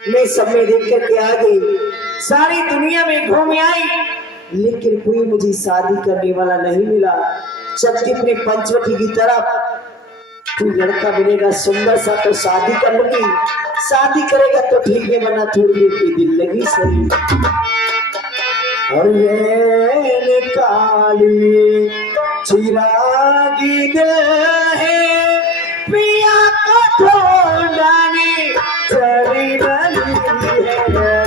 मैं सब में देख करके आ गई, सारी दुनिया में घूम आई, लेकिन कोई मुझे शादी करने वाला नहीं मिला। चलती अपने पंचवटी की तरफ, तू लड़का मिलेगा सुंदर सा तो शादी कर लूंगी, शादी करेगा तो ठीक है, वरना थोड़ी देर की दिल लगी सही। और ये काली चिरागी दिल है, पिया को ढूंढने चली रही है।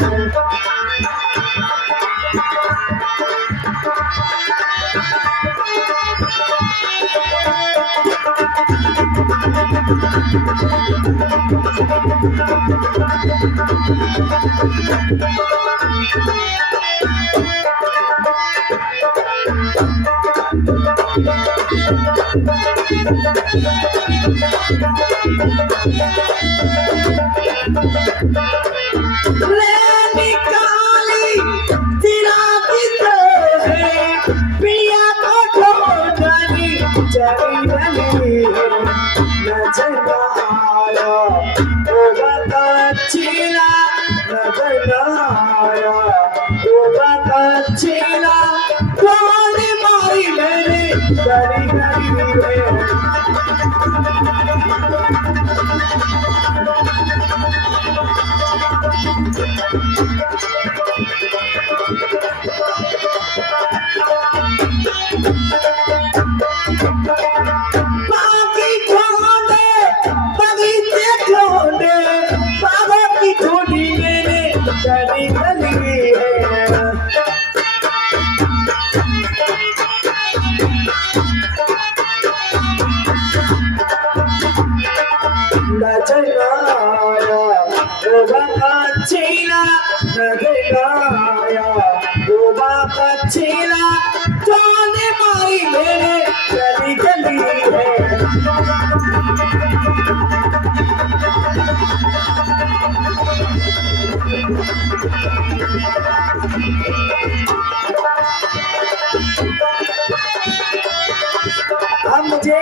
मुझे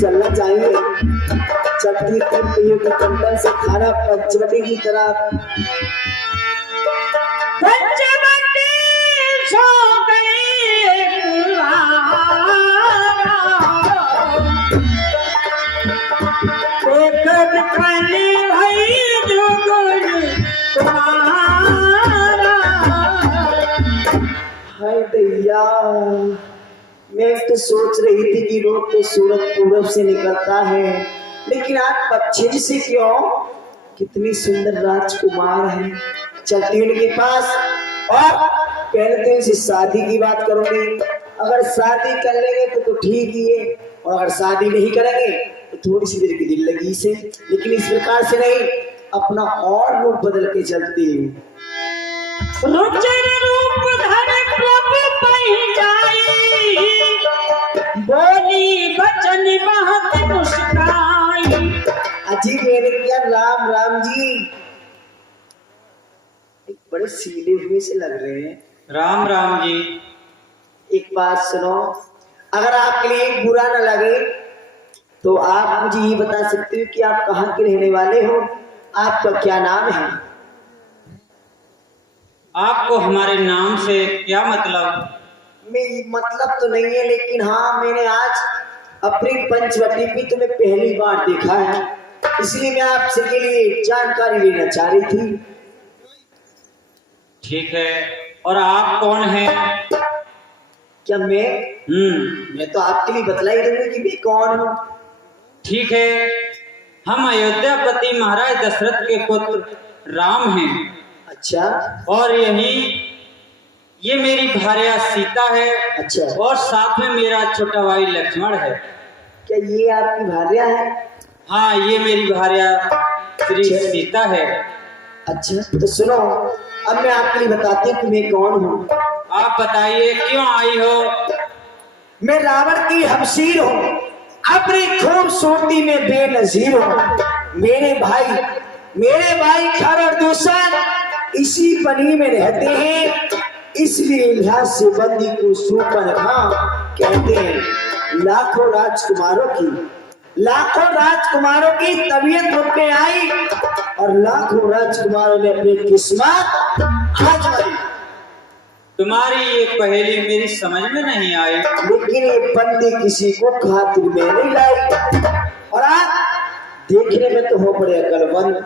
चलना चाहिए, चलती की कंपन से खाना पंचवटी की तरफ। पंचवटी सो गई भाई जो हाय दैया, मैं तो सोच रही थी कि रोज तो सूरज पूरब से निकलता है, लेकिन आज पश्चिम से क्यों? कितनी सुंदर राजकुमार है। चलती उनके पास और पहले उनसे शादी की बात करूंगी। अगर शादी कर लेंगे तो ठीक ही है, और अगर शादी नहीं करेंगे तो थोड़ी सी देर की दिल लगी से, लेकिन इस प्रकार से नहीं, अपना और रूप बदल के चलती हूँ। बोली बचन बहुत मुस्काई। अजी मेरे क्या राम राम जी, एक बड़े सीधे हुए से लग रहे हैं। राम राम जी। एक बात सुनो, अगर आपके लिए बुरा न लगे तो आप मुझे ये बता सकते हो कि आप कहाँ के रहने वाले हो, आपका क्या नाम है? आपको हमारे नाम से क्या मतलब? मतलब तो नहीं है, लेकिन हाँ, मैंने आज अपनी पंचवटी भी तुम्हें पहली बार देखा है, इसलिए मैं आपसे के लिए जानकारी लेना चाह रही थी। ठीक है, और आप कौन हैं? क्या मैं तो आपके लिए बतला ही दूंगी कि मैं कौन हूँ। ठीक है, हम अयोध्यापति महाराज दशरथ के पुत्र राम हैं। अच्छा। और ये मेरी भार्या सीता है। अच्छा। और साथ में मेरा छोटा भाई लक्ष्मण है। क्या ये आपकी भार्या है? हाँ, ये मेरी भार्या श्री सीता है। अच्छा, तो सुनो, अब मैं आपके लिए बताती हूँ कि मैं कौन हूँ। आप बताइए, क्यों आई हो? मैं रावण की हमशीर हूँ, अपनी खूबसूरती में बेनजीर हूँ। मेरे भाई मेरे भाई खर और दूसर इसी पनी में रहते हैं, इसलिए लिहाज से बंदी को सूर्पनखा कहते हैं। लाखों राजकुमारों की तबीयत रुक में आई और लाखों राजकुमारों ने अपनी किस्मत आजमाई। तुम्हारी ये पहेली मेरी समझ में नहीं आई। लेकिन ये बंदी किसी को खातिर में नहीं लाई। और आप देखने में तो हो बड़े अकलमंद,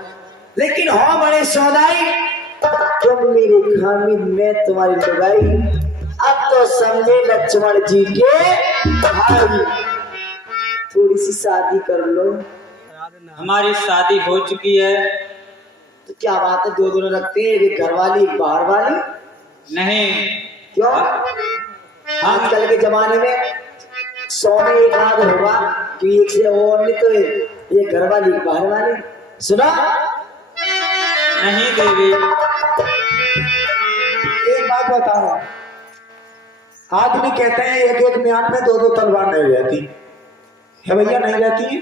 लेकिन हो बड़े सौदाई। तुम मेरी खामिद में तुम्हारी लुगाई, अब तो समझे लक्ष्मण जी के भाई। थोड़ी सी शादी कर लो। हमारी शादी हो चुकी है। तो क्या बात है, दो दोनों रखते हैं, एक घरवाली एक बाहर वाली? नहीं। क्यों? आजकल के जमाने में 100 में एक आध होगा कि एक से और नहीं तो ये घरवाली एक बाहर वाली। सुना? नहीं देवी। एक बात बताओ, आदमी कहते हैं एक एक म्यान में दो दो तलवार नहीं रहती है भैया, नहीं रहती है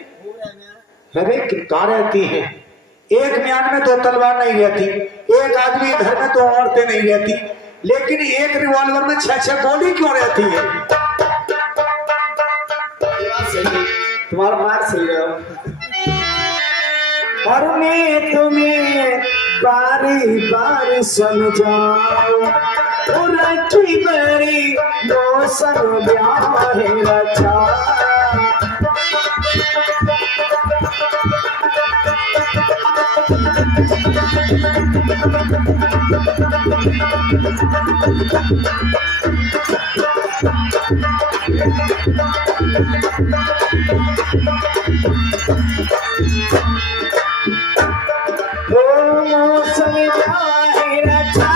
भाई, कहाँ रहती है? एक म्यान में दो तलवार नहीं रहती, एक आदमी घर में दो औरतें नहीं रहती, लेकिन एक रिवॉल्वर में 6-6 गोली क्यों रहती है? तुम्हारा मार सही रहो। और मैं तुम्हें बारी बारी समझाऊं, रखी बड़ी मौसम ब्याह रचा। मौसम ब्याह रचा,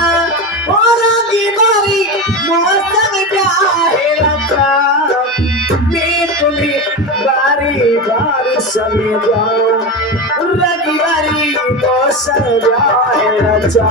रंगी बारी मौसम ब्याह रचा। मैं तुम्हें बारी बारी समझाऊं, रंगी बारी मौसम ब्याह रचा।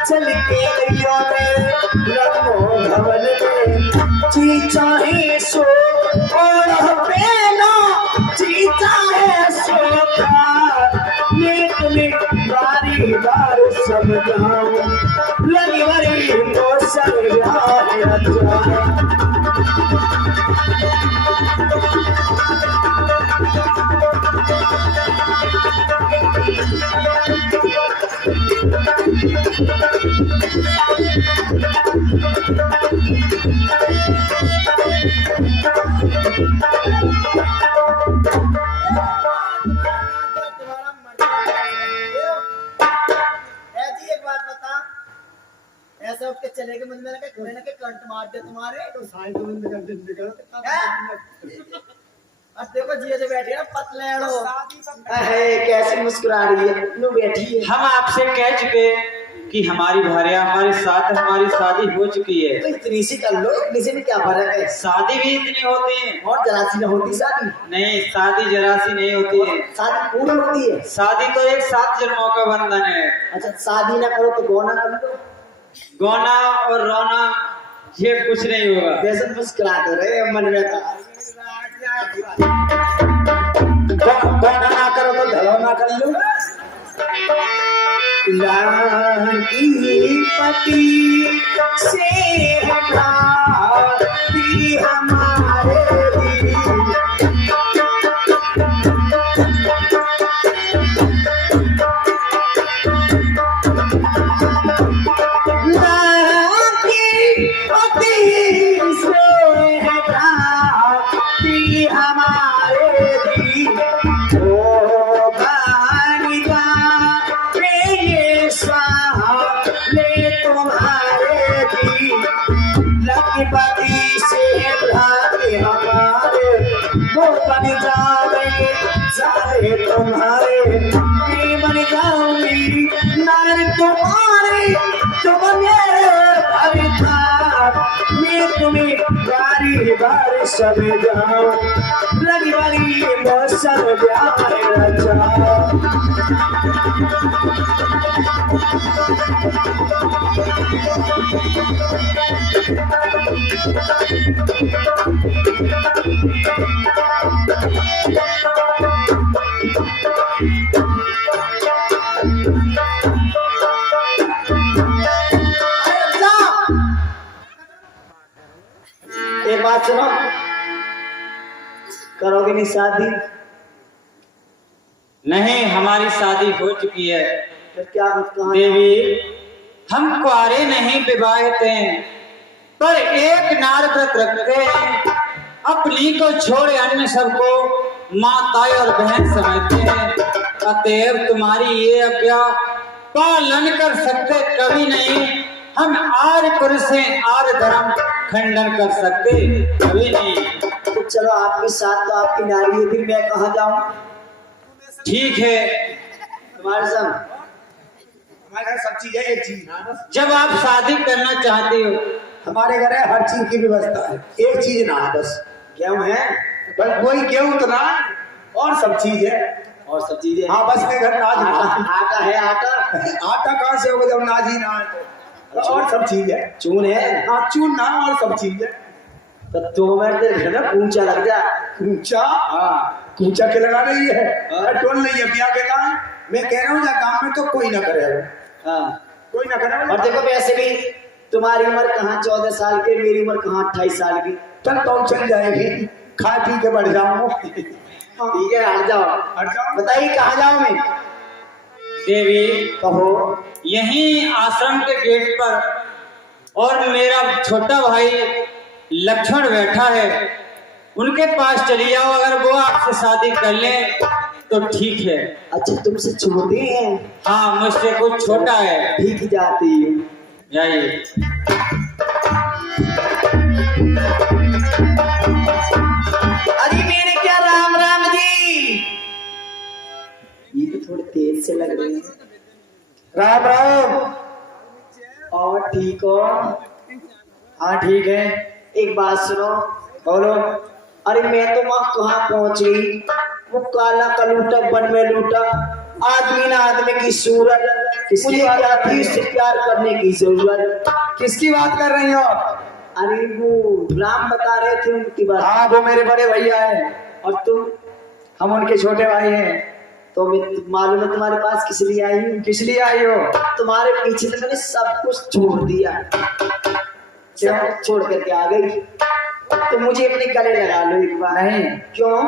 चल के भवन में जी चाहे सो और बेना जी चाहे सो मैं तुम्हें बारी बार समझाऊं, लगी बड़ी मौसम ऐसा उठ के चले गए मुझ में घोड़े ने के करंट मार दे तुम्हारे तो साइड में निकल निकल। अब देखो जी जो बैठे हैं पतले लो। कैसी मुस्कुरा रही है, लो बैठी है। हम आपसे कह चुके कि हमारी भार्या हमारे साथ, हमारी शादी हो चुकी है। तो इतनी सी कर लो, इतनी सी में क्या फर्क है? शादी भी इतनी होती है और जरासी न होती शादी? नहीं, शादी जरासी नहीं होती है, शादी पूरी होती है। शादी तो एक 7 जन्मों का बंधन है। अच्छा, शादी ना करो तो गौना कर लो। गौना और रोना ये कुछ नहीं होगा। वैसे मुस्कुराते रहे मन में था। गौना ना करो तो धड़ौना कर लो। लागी पति से हटाती हमारे दिल। हमारे दिल ओ बालिका मेरे साले तुम्हारे दिल लखपति से भागे हमारे वो बन जाएंगे सारे तुम्हारे मैं बन जाऊंगी नार तुम्हारे तुम मेरे भरता मैं तुम्हें बारी बारी सब जाऊं लगी वाली मौसम प्यार रचा। एक बात सुनो, करोगे नहीं शादी? नहीं, हमारी शादी हो चुकी है। फिर क्या कहाँ देवी, हम कुआरे नहीं विवाहित हैं, पर एक नार व्रत रखते हैं। अपनी को छोड़े अन्य सबको माँ, ताई और बहन समझते हैं। अतएव तुम्हारी ये आज्ञा पालन कर सकते कभी नहीं। हम आर्य पुरुष हैं, आर्य धर्म खंडन कर सकते कभी नहीं। तो चलो आपके साथ तो आपकी नारी है, फिर मैं कहाँ जाऊँ? ठीक है, तुम्हारे संग हमारे घर सब चीज है, एक चीज ना बस। जब आप शादी करना चाहते हो। हमारे घर है हर चीज की व्यवस्था है, एक चीज ना है बस। गेहूँ है बस वही गेहूं तो ना, और सब चीज है। और सब चीजें हाँ बस में घर नाज आटा आटा है आटा आटा कहाँ से होगा जब नाज ही ना है तो। और सब चीज है, चून है हाँ चून ना, और सब चीज है। तो 2 मिनट देख ना पूंछा लग जा। कूचा हाँ कूचा के लगा रही है, टोल नहीं है ब्याह के काम। मैं कह रहा हूँ ना काम में तो कोई ना करे, हाँ कोई ना करे। और देखो वैसे भी तुम्हारी उम्र कहाँ 14 साल की, मेरी उम्र कहाँ 28 साल की। चल तो चल जाएगी, खा पी के बढ़ जाऊंगा। ठीक है हट जाओ। हट जाओ। बताइए कहाँ जाऊँ मैं? देवी, कहो। यहीं आश्रम के गेट पर और मेरा छोटा भाई लक्ष्मण बैठा है, उनके पास चली जाओ। अगर वो आपसे शादी कर ले तो ठीक है। अच्छा तुमसे छोटे हैं? हाँ, मुझसे कुछ छोटा है। ठीक जाती है। जाइए। अरे मेरे क्या राम राम जी, ये तो थोड़े तेज से लग रहे हैं। राम राम। और ठीक हो? हाँ ठीक है। एक बात सुनो। बोलो। अरे मैं तो वहाँ कहाँ पहुँच गई, वो काला कलूटा बन में लूटा आदमी ना आदमी की सूरत, मुझे क्या थी उससे प्यार करने की जरूरत। किसकी बात कर रही हो? अरे वो राम बता रहे थे उनकी बात। हाँ वो मेरे बड़े भैया हैं, और तुम? हम उनके छोटे भाई हैं। तो मैं मालूम है तुम्हारे पास किस लिए आई हूँ? किस लिए आई हो? तुम्हारे पीछे तो मैंने सब कुछ छोड़ दिया, सब छोड़ करके आ गई। तो मुझे अपने गले लगा लो एक बार। नहीं। क्यों?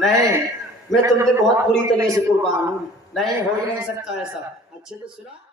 नहीं मैं तुम पे बहुत बुरी तरह से कुर्बान हूँ। नहीं, हो ही नहीं सकता ऐसा। अच्छे तो सुना।